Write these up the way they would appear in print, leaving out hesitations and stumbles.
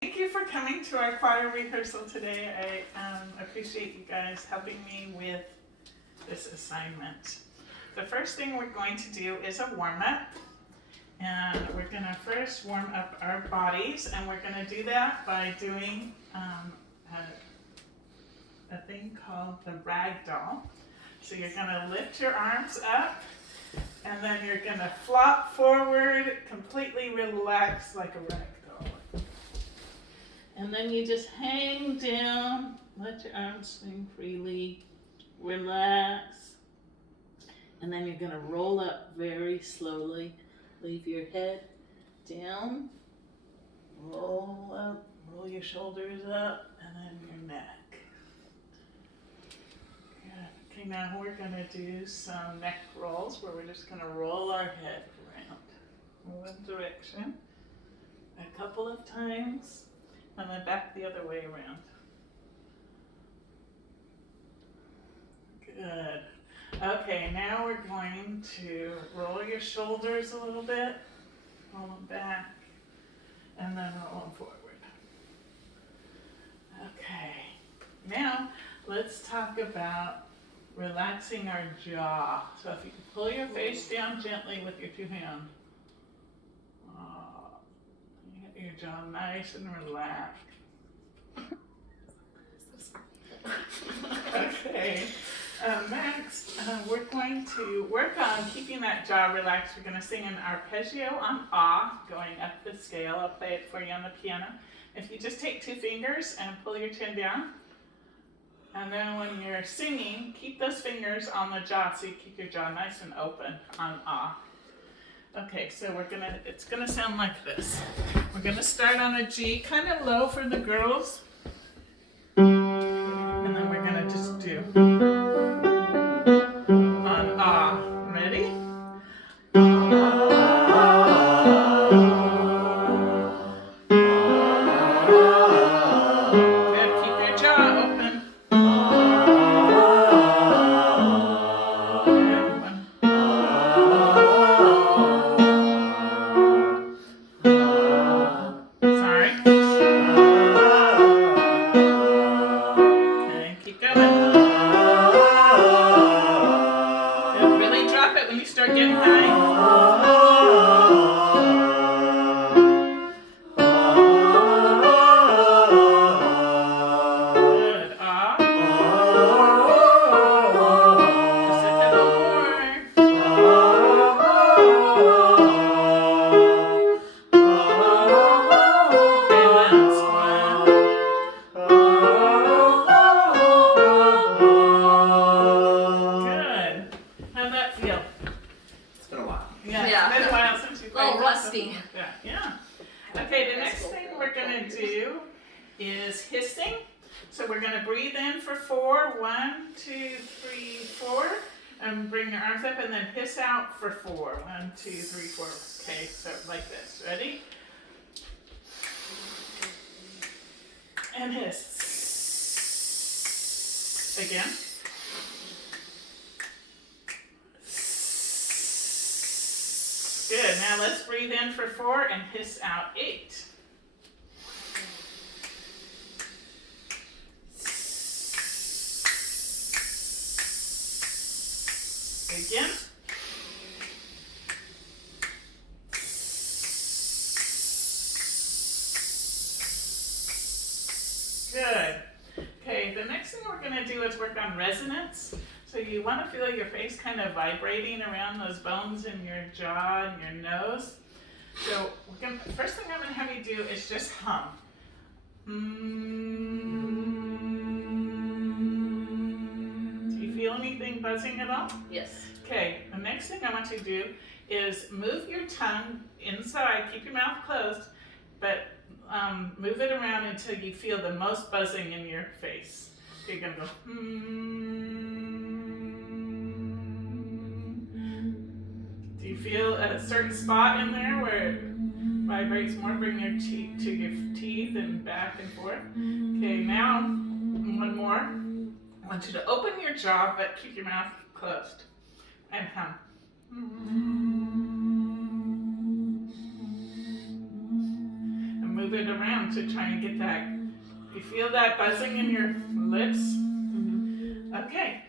Thank you for coming to our choir rehearsal today. I appreciate you guys helping me with this assignment. The first thing we're going to do is a warm-up. And we're going to first warm up our bodies, and we're going to do that by doing a thing called the ragdoll. So you're going to lift your arms up, and then you're going to flop forward, completely relax like a ragdoll. And then you just hang down, let your arms swing freely, relax. And then you're going to roll up very slowly. Leave your head down, roll up, roll your shoulders up, and then your neck. Good. Okay, now we're going to do some neck rolls where we're just going to roll our head around one direction a couple of times, and then back the other way around. Good. Okay, now we're going to roll your shoulders a little bit, roll them back, and then roll them forward. Okay, now let's talk about relaxing our jaw. So if you can pull your face down gently with your two hands. Get your jaw nice and relaxed. Okay. Next, we're going to work on keeping that jaw relaxed. We're going to sing an arpeggio on ah, going up the scale. I'll play it for you on the piano. If you just take two fingers and pull your chin down, and then when you're singing, keep those fingers on the jaw so you keep your jaw nice and open on ah. Okay, so it's gonna sound like this. We're gonna start on a G, kind of low for the girls, and then we're gonna just do on ah. Ready? Good. Keep your jaw open. Good one. Sorry. Okay, keep going. Good. Really drop it when you start getting high. Good. Ah. Just a couple more. Okay, last one. Good. How'd that feel? It's been a while. Yeah, Yeah. it's been a while since you've A little played rusty. something like that. Yeah. Okay, the next thing we're gonna do is hissing. So we're gonna breathe in for 4. 1, 2, 3, 4. And bring your arms up and then hiss out for 4. 1, 2, 3, 4. Okay, so like this. Ready? And hiss. Again. Good. Now let's breathe in for 4 and hiss out 8. Again. Good. Okay, the next thing we're going to do is work on resonance. So you want to feel your face kind of vibrating around those bones in your jaw and your nose. So first thing I'm going to have you do is just hum. Do you feel anything buzzing at all? Yes. Okay, the next thing I want you to do is move your tongue inside, keep your mouth closed, but move it around until you feel the most buzzing in your face. So you're going to go, Do you feel a certain spot in there where it vibrates more? Bring your cheek to your teeth and back and forth. Okay, now one more. I want you to open your jaw but keep your mouth closed and hum. And move move it around to try and get that. You feel that buzzing in your lips? Okay.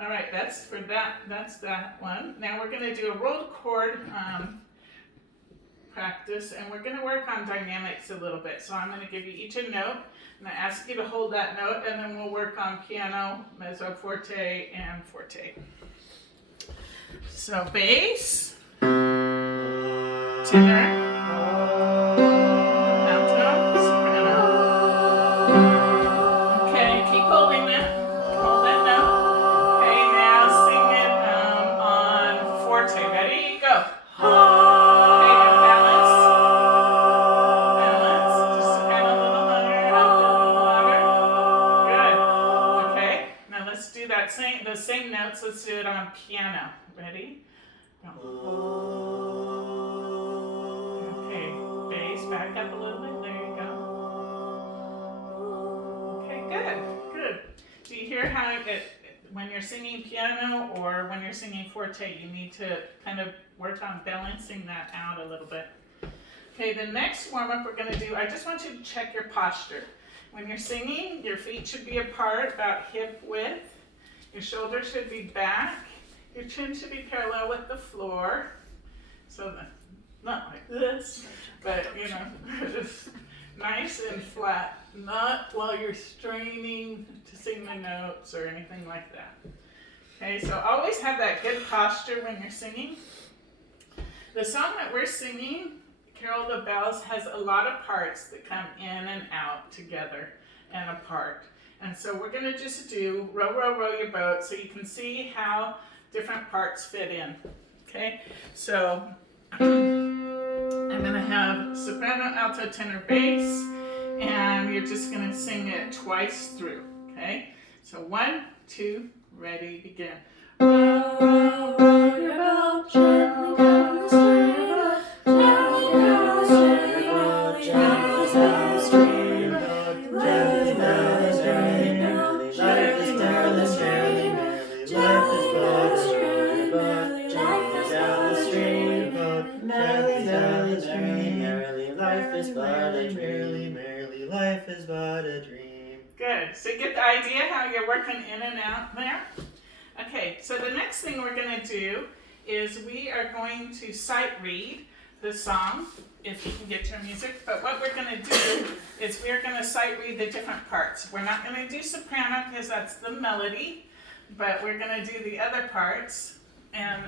All right, that's for that. That's that one. Now we're going to do a rolled chord practice, and we're going to work on dynamics a little bit. So I'm going to give you each a note, and I ask you to hold that note, and then we'll work on piano, mezzo forte, and forte. So bass, tenor, alto, soprano. Okay, keep holding that. Hold that note. Okay, now sing it on forte. Ready? Go. Okay, now balance. Balance. Just soprano a little longer, alto a little louder. Good. Okay, now let's do that the same notes. Let's do it on piano. Ready? Okay, bass, back up a little bit. There you go. Okay, good. Do you hear how when you're singing piano or when you're singing forte, you need to kind of work on balancing that out a little bit? Okay, the next warm-up we're going to do, I just want you to check your posture. When you're singing, your feet should be apart, about hip width. Your shoulders should be back. Your chin should be parallel with the floor. So not like this, but just nice and flat. Not while you're straining to sing the notes or anything like that. Okay, so always have that good posture when you're singing. The song that we're singing, Carol of the Bells, has a lot of parts that come in and out together and apart. And so we're going to just do row, row, row your boat so you can see how different parts fit in. Okay, so I'm going to have soprano, alto, tenor, bass, and you're just going to sing it twice through. Okay, so 1, 2, ready, begin. Row, row, row your boat gently down the stream, gently down the stream, gently down the stream, gently down the stream, life is down the stream, gently down the stream, life is down the stream, merrily down the stream, merrily life is but a dream, merrily life is but a dream. Good. So you get the idea how you're working in and out there? Okay, so the next thing we're going to do is we are going to sight read the song, if you can get your music. But what we're going to do is we're going to sight read the different parts. We're not going to do soprano because that's the melody, but we're going to do the other parts. And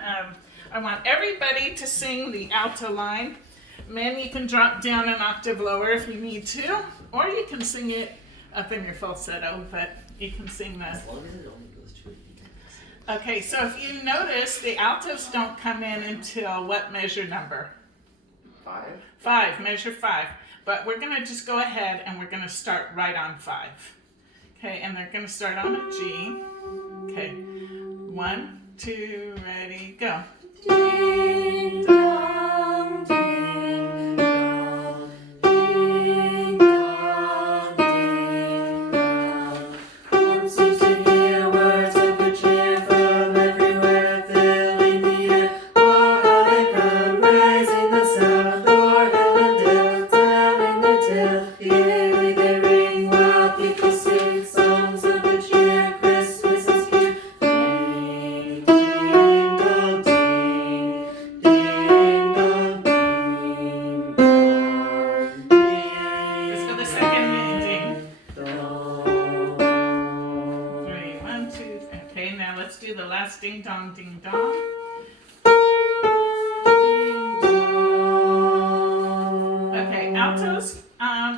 I want everybody to sing the alto line. Men, you can drop down an octave lower if you need to, or you can sing it up in your falsetto, but you can sing that. As long as it only goes to a beat. Okay, so if you notice, the altos don't come in until what measure number? 5. 5, measure 5. But we're going to just go ahead and we're going to start right on 5. Okay, and they're going to start on a G. Okay, 1, 2, ready, go. Ding dong, ding dong, ding dong, ding dong. One seems to hear words of good cheer from everywhere, filling the air. Oh, how they come, raising the sound, o'er hill and dale, telling their tale. Gaily they ring while people sing songs of good cheer. Christmas is here. Ding, ding dong, ding. Let's go the second ding. 3, 1, 2. Okay, now let's do the last ding dong, ding dong. Okay, altos,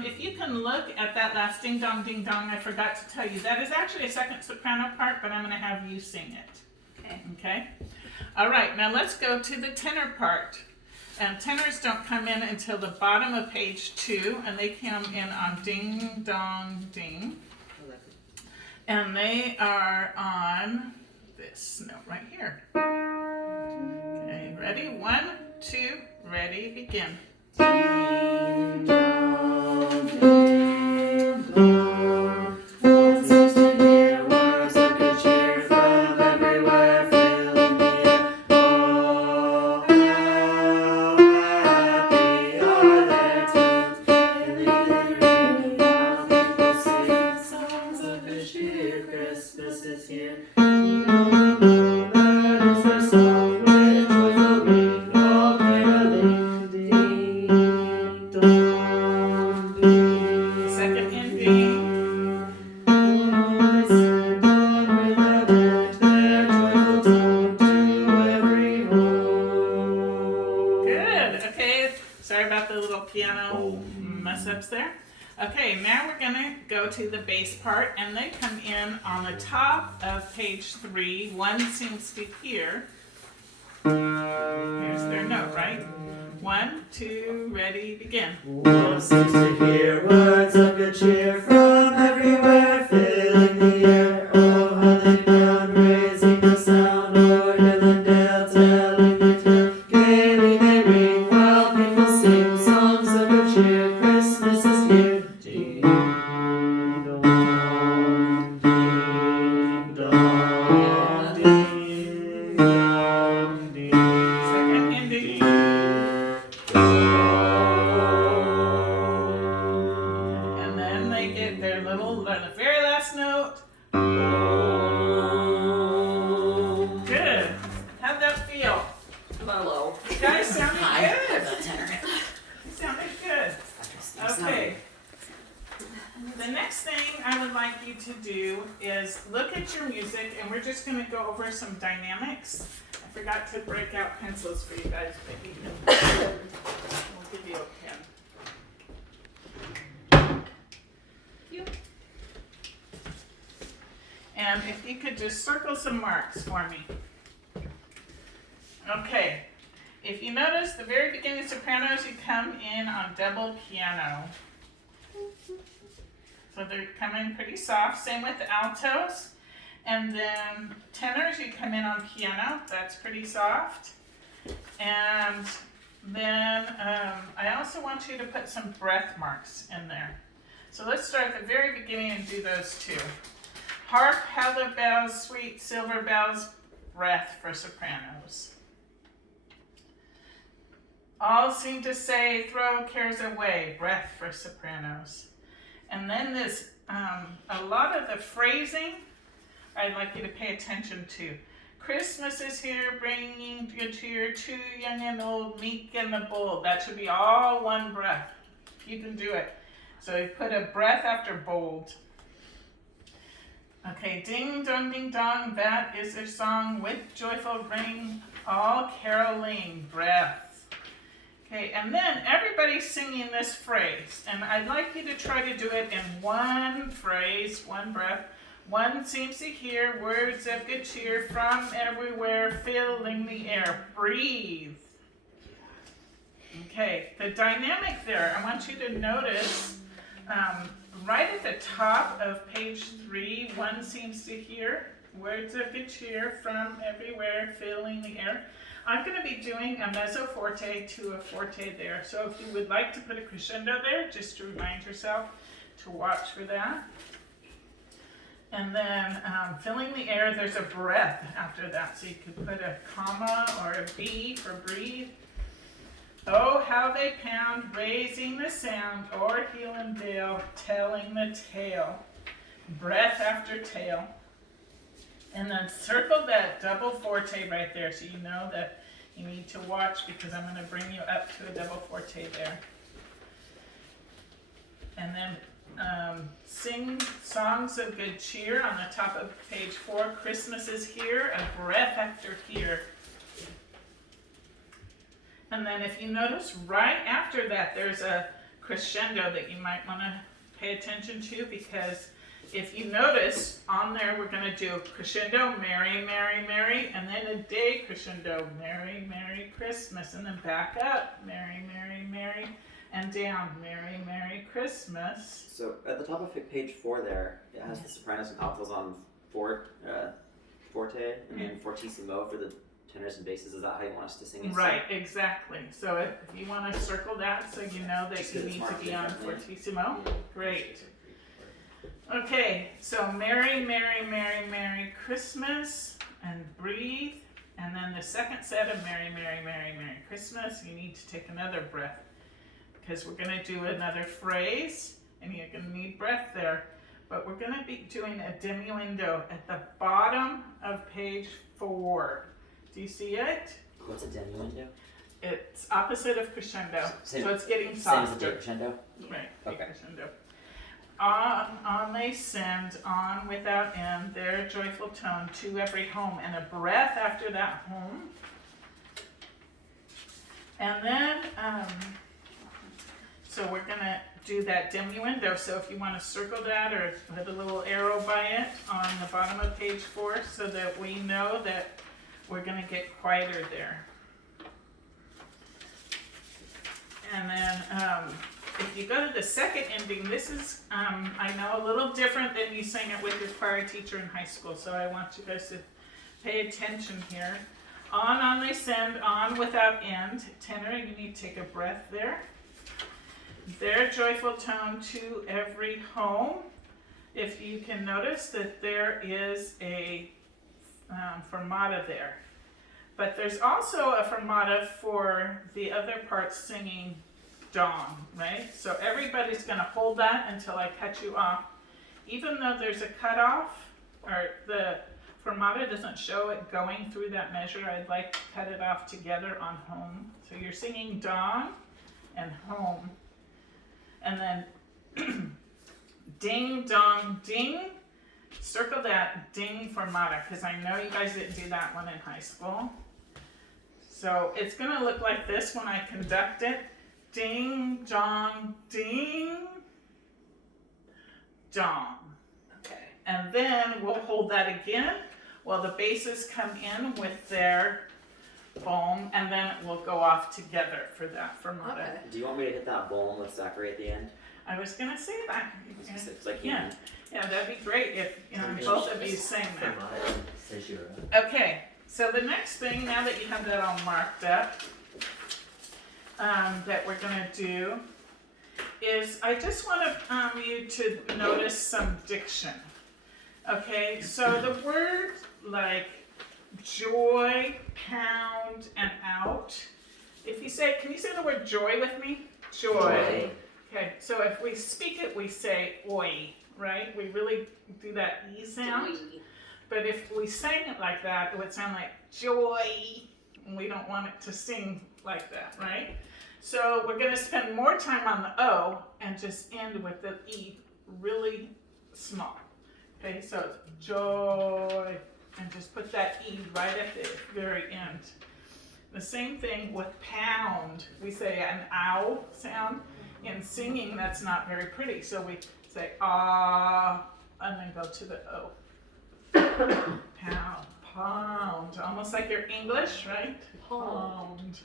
if you can look at that last ding dong, I forgot to tell you, that is actually a second soprano part, but I'm going to have you sing it. Okay? All right, now let's go to the tenor part. And tenors don't come in until the bottom of page 2, and they come in on ding dong ding. And they are on this note right here. Okay, ready? 1, 2, ready, begin. Ding dong, ding dong. One seems to hear words of good cheer from everywhere, filling the air. Oh, how happy are their tones, gaily Okay, now we're gonna go to the bass part, and they come in on the top of page 3. One seems to hear. Here's their note, right? 1, 2, ready, begin. One seems to hear words of good cheer from everywhere, filling the air. Oh, how they pound, raising the sound o'er hill and dale, telling the tale. Gaily they ring while people sing songs of good cheer. Christmas is here. Ding dong, ding dong, ding dong, ding. Second ending. And then they get their little, the very last note. Good. How'd that feel? Low. You guys sounded good. The tenor. You sounded good. Okay. The next thing I would like you to do is look at your music, and we're just going to go over some dynamics. I forgot to break out pencils for you guys, but you can, we'll give you a pen. And if you could just circle some marks for me. Okay. If you notice, the very beginning of sopranos, you come in on double piano. So they're coming pretty soft. Same with the altos. And then tenors, you come in on piano. That's pretty soft. And then I also want you to put some breath marks in there. So let's start at the very beginning and do those two. Hark how the bells, sweet silver bells, breath for sopranos. All seem to say, throw cares away, breath for sopranos. And then this, a lot of the phrasing, I'd like you to pay attention to. Christmas is here, bringing good cheer to young and old, meek and the bold. That should be all one breath. You can do it. So you put a breath after bold. Okay, ding dong ding dong, that is their song with joyful ring, all caroling, breath. Okay, and then everybody's singing this phrase, and I'd like you to try to do it in one phrase, one breath. One seems to hear words of good cheer from everywhere, filling the air. Breathe. Okay, the dynamic there, I want you to notice right at the top of page 3, one seems to hear words of good cheer from everywhere, filling the air. I'm going to be doing a mezzo forte to a forte there. So if you would like to put a crescendo there, just to remind yourself to watch for that. And then filling the air, there's a breath after that. So you could put a comma or a B for breathe. Oh, how they pound, raising the sound, o'er hill and dale, telling the tale. Breath after tail. And then circle that double forte right there so you know that you need to watch because I'm going to bring you up to a double forte there. And then sing songs of good cheer on the top of page 4. Christmas is here, a breath after here. And then if you notice right after that, there's a crescendo that you might want to pay attention to because if you notice on there, we're going to do crescendo, Merry, Merry, Merry, and then a day crescendo, Merry, Merry Christmas, and then back up, Merry, Merry, Merry, and down, Merry, Merry Christmas. So at the top of page 4 there, it has the sopranos and altos on forte, and then fortissimo for the tenors and basses. Is that how you want us to sing it? Right, exactly. So if you want to circle that so you know that Just you 'cause it's need to marked be on differently. fortissimo. Great. Okay, so Merry, Merry, Merry, Merry Christmas, and breathe. And then the second set of Merry, Merry, Merry, Merry Christmas, you need to take another breath because we're going to do another phrase, and you're going to need breath there. But we're going to be doing a diminuendo at the bottom of page 4. Do you see it? What's a diminuendo? It's opposite of crescendo, Same- so it's getting Same as a softer. crescendo? Right, Okay. crescendo. On they send, on without end, their joyful tone to every home, and a breath after that home. And then, so we're gonna do that diminuendo. So if you want to circle that or put a little arrow by it on the bottom of page 4 so that we know that we're going to get quieter there. And then if you go to the second ending, this is, I know, a little different than you sang it with your choir teacher in high school. So I want you guys to pay attention here. On they send, on without end. Tenor, you need to take a breath there. Their joyful tone to every home. If you can notice that there is a fermata there. But there's also a fermata for the other parts singing dawn, right? So everybody's going to hold that until I cut you off. Even though there's a cutoff, or the fermata doesn't show it going through that measure, I'd like to cut it off together on home. So you're singing dawn and home. And then ding, dong, ding. Circle that ding fermata, because I know you guys didn't do that one in high school. So it's going to look like this when I conduct it. Ding, dong, ding, dong. Okay. And then we'll hold that again while the basses come in with their boom, and then it will go off together for that fermata. Okay. Do you want me to hit that boom with Zachary at the end? I was going to say that. It's like Yeah. Yeah, that'd be great if both of you sang that. Cesura. Okay, so the next thing, now that you have that all marked up, that we're gonna do is I just want you to notice some diction. Okay, so the words like joy, pound, and out. If you say, can you say the word joy with me? Joy. Okay, so if we speak it, we say oi, right? We really do that E sound. But if we sang it like that, it would sound like joy, and we don't want it to sing like that, right? So we're going to spend more time on the O and just end with the E really small. Okay, so it's joy, and just put that E right at the very end. The same thing with pound. We say an ow sound. In singing, that's not very pretty. So we say ah, and then go to the O. Pound, pound, almost like your English, right? Pound.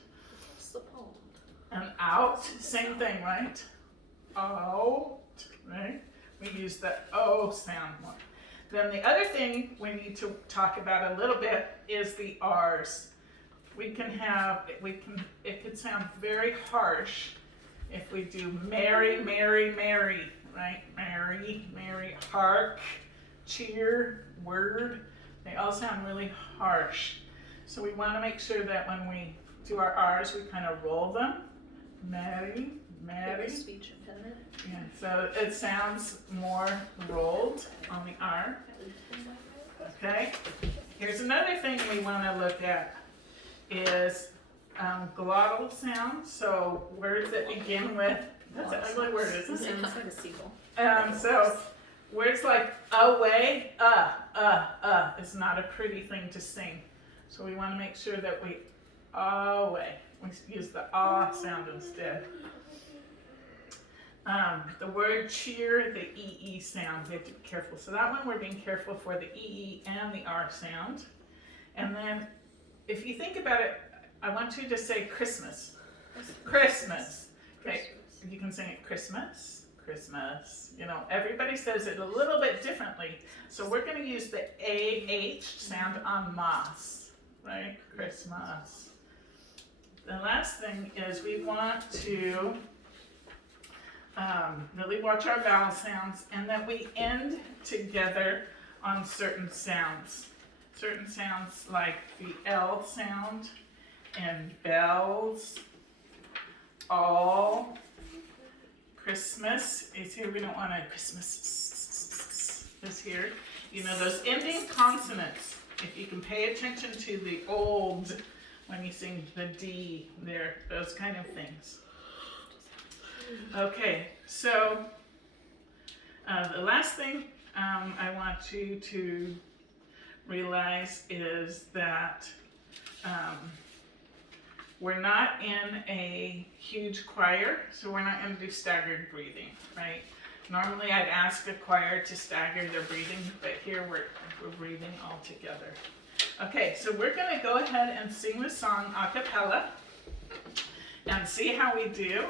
What's the pound? And out, same thing, right? Out, right? We use the O sound more. Then the other thing we need to talk about a little bit is the R's. It could sound very harsh if we do Mary, Mary, Mary, right? Mary, Mary, hark, cheer, word. They all sound really harsh. So we want to make sure that when we do our R's, we kind of roll them. Mary, Mary. Speech impediment. Yeah, so it sounds more rolled on the R. Okay. Here's another thing we want to look at is glottal sounds. So words that begin with, that's an ugly word, isn't it? It's like a seagull. So words like away, is not a pretty thing to sing. So we want to make sure that we away. We use the ah sound instead. The word cheer, the ee sound, we have to be careful. So that one we're being careful for the ee and the r sound. And then if you think about it, I want you to say Christmas. Christmas. Okay, you can sing it Christmas, Christmas. You know, everybody says it a little bit differently. So we're going to use the AH sound on mas, right? Christmas. The last thing is we want to really watch our vowel sounds and that we end together on certain sounds. Certain sounds like the L sound and bells, all, Christmas is here. We don't want a Christmas is here. You know, those ending consonants, if you can pay attention to the old when you sing the D there, those kind of things. Okay, so the last thing I want you to realize is that we're not in a huge choir, so we're not going to do staggered breathing, right? Normally I'd ask a choir to stagger their breathing, but here we're breathing all together. Okay, so we're going to go ahead and sing the song a cappella and see how we do.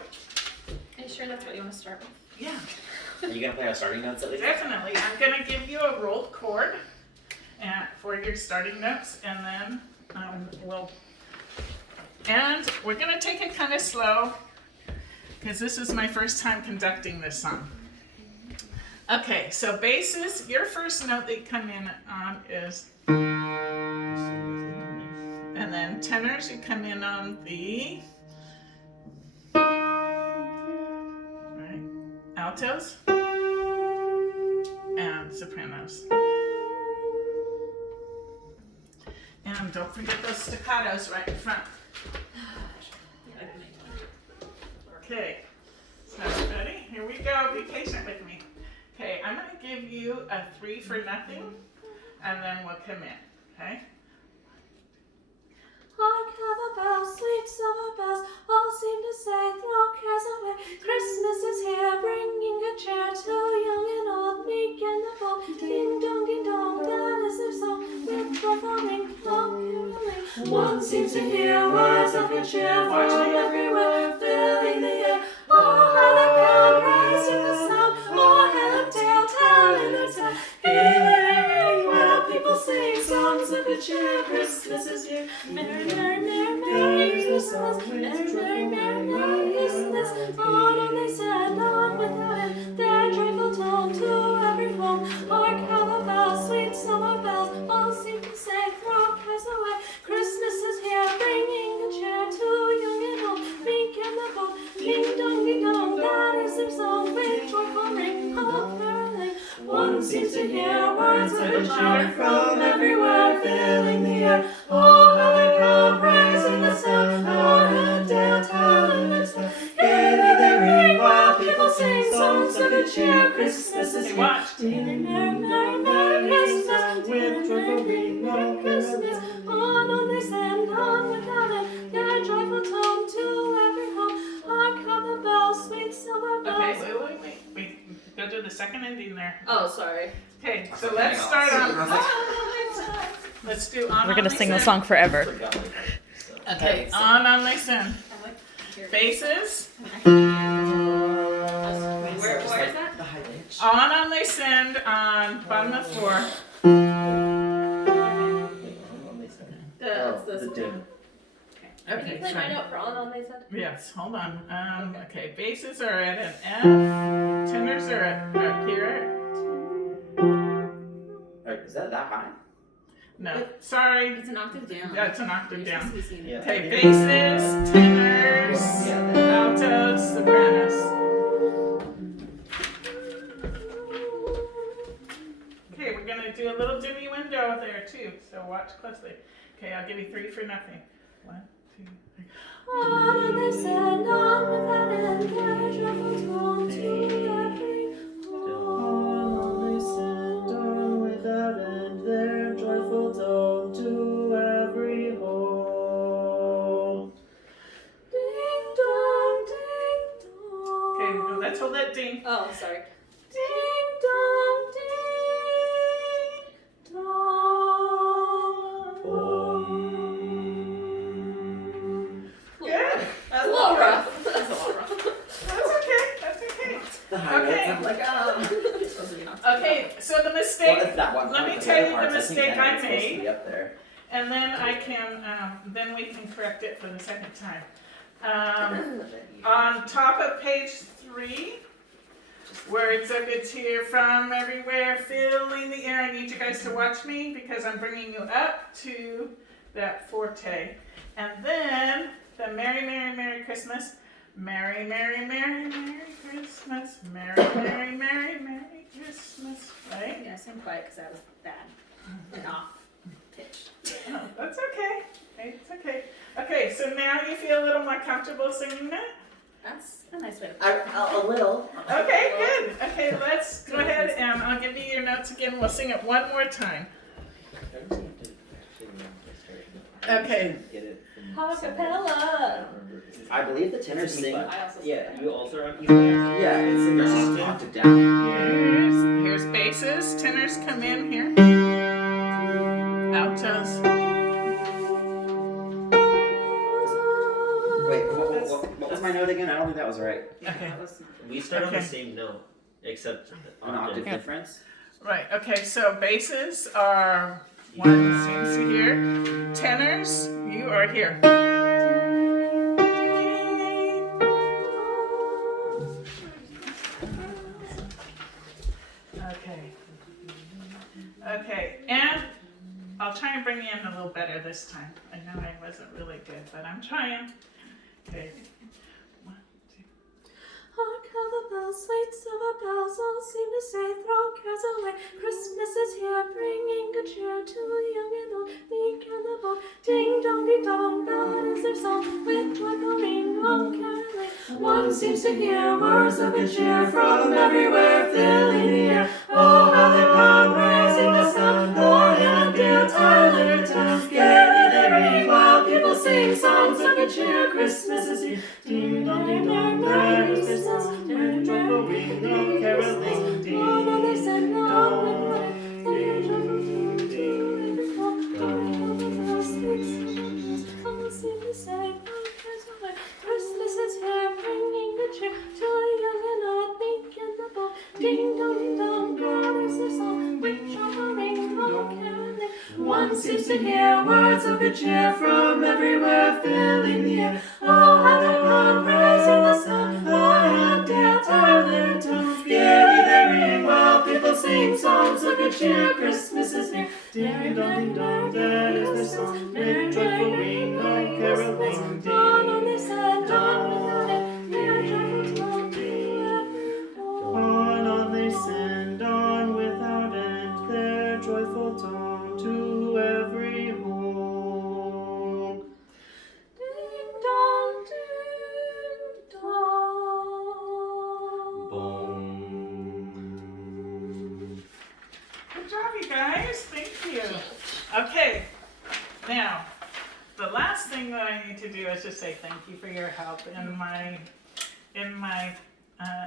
Are you sure that's what you want to start with? Yeah, Are you gonna play our starting notes at least? definitely. I'm going to give you a rolled chord for your starting notes, and then and we're going to take it kind of slow because this is my first time conducting this song. Okay, so basses, your first note that you come in on is, and then tenors, you come in on the, right, altos, and sopranos. And don't forget those staccatos right in front. Okay, so ready? Here we go. Be patient with me. Okay, I'm going to give you a 3 for nothing, and then we'll come in. Okay? Hark how the bells, sweet silver bells, all seem to say, throw cares away. Christmas is here, bringing good cheer to young and old, meek and the bold. Ding dong, that is their song, with joyful ring, long caroling. One seems to hear words of good cheer, from everywhere, filling the air. Oh, how the crowd raising the sound, oh, head dale, telling their tale. Hey, while people sing songs of good cheer, Christmas is here. Merry, merry, merry, merry Christmas. Merry, merry, merry, merry Christmas. On they said, on without end, their joyful tone to every home. Hark how the bells, sweet summer bells, all seem to say, throw cares away. Christmas is here, bringing good cheer to young and old, meek and the bold. Ding dong, that is their song, with joyful ring, all caroling. One seems to hear words of good cheer from everywhere, filling the air. Oh, how the crowd praising the sound, o'er hill and dale, telling their tale. Gaily they ring while people sing songs of good cheer. Christmas is Hey, here. watch. Merry, merry, merry, merry Christmas. With joyful ring, Merry Christmas. On they send, on without end, their joyful tone to every home. Hark how the bells, sweet silver bells. Okay, wait. Go do the second ending there. Oh, sorry. Okay, so let's start on. Let's do on. We're gonna sing the Listen. song forever. Okay, on listen. Basses. Where is that? The high pitch. On listen on bottom of 4. That's this the one. dim. Can you Okay, play my sorry. note for on they said? Yes, hold on. Okay, basses are at an F. Tenors are at here. Is that high? No, sorry. It's an octave down. That's an octave down. Yeah. Okay, basses, tenors, altos, sopranos. Okay, we're gonna do a little diminuendo there too, so watch closely. Okay, I'll give you 3 for nothing. 1, 2, 3. On they send, on without end, their joyful tone to every On they send on without end their joyful tone to every home. ding dong, ding dong. Okay, now let's hold that ding. Oh, sorry. Ding dong, ding dong. Good. That's a little rough. That's okay. The high Okay. notes, I'm like, It's supposed to be an octave. Okay, so the What mistake, if that one let part, me but tell other you the parts, I think mistake that I it's supposed to made. be up there. and then I can, then we can correct it for the second time. On top of page 3, words of good cheer from everywhere, filling the air. I need you guys to watch me because I'm bringing you up to that forte. And then the Merry, Merry, Merry Christmas. Merry, Merry, Merry, Merry Christmas. Merry, Merry, Merry, Merry Christmas. Right? Yeah, I sang quiet because I was bad and off pitch. Oh, that's okay. It's okay. Okay, so now you feel a little more comfortable singing that? That's a nice way to A little. Okay, good. Okay, let's go ahead and I'll give you your notes again. We'll sing it one more time. Okay. Get it from Acapella. I believe the tenors sing. Yeah, you also are. Yeah, it's in the octave down. Here's basses. Tenors come in here. Altos. Wait, what was my note again? I don't think that was right. Okay. We start on the Okay. same note, except An octave Yeah. difference. Right. Okay. So basses are one seems to here. Tenors, you are here. Okay. Okay. And I'll try and bring you in a little better this time. I know I wasn't really good, but I'm trying. Okay. One, two. Hark how the bells, sweet silver bells, all seem to say, throw cares away. Christmas is here, bringing good cheer to young and old, meek and the bold. Ding dong, ding dong, that is their song, with joyful ring of caroling. One seems to hear words of good cheer from everywhere, filling the air. Oh, how they come, raising the sound, o'er hill and dale, Tyler towns, gaily they ring, while people sing songs of good cheer. Christmas is here. Ding dong, ding dong, Merry Christmas, and joyful ring of caroling. Ding dong, they send on with light, their joyful tune to every call. Hark how the bells, sweet silver bells, all seem to say, throw cares away. Christmas is here, bringing good cheer to young and old, meek and the bold. Ding dong, God is their song, with joyful ring of caroling. One seems to hear words of good cheer from everywhere, filling the air. Oh, how they come, raising the sound, o'er hill and dale, Tyler towns, gaily they ring, while people sing songs of good cheer. Christmas is here. Ding dong, that is their song, with joyful ring of caroling. Dawn on they said, dawn without end, their joyful tone to every home. On they send on without end their joyful tone to every home. Ding dong, ding dong. Boom. Good job, you guys. Thank you. Okay. Now, the last thing that I need to do is just say thank you for your help in my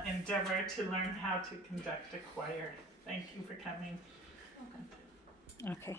endeavor to learn how to conduct a choir. Thank you for coming. Okay.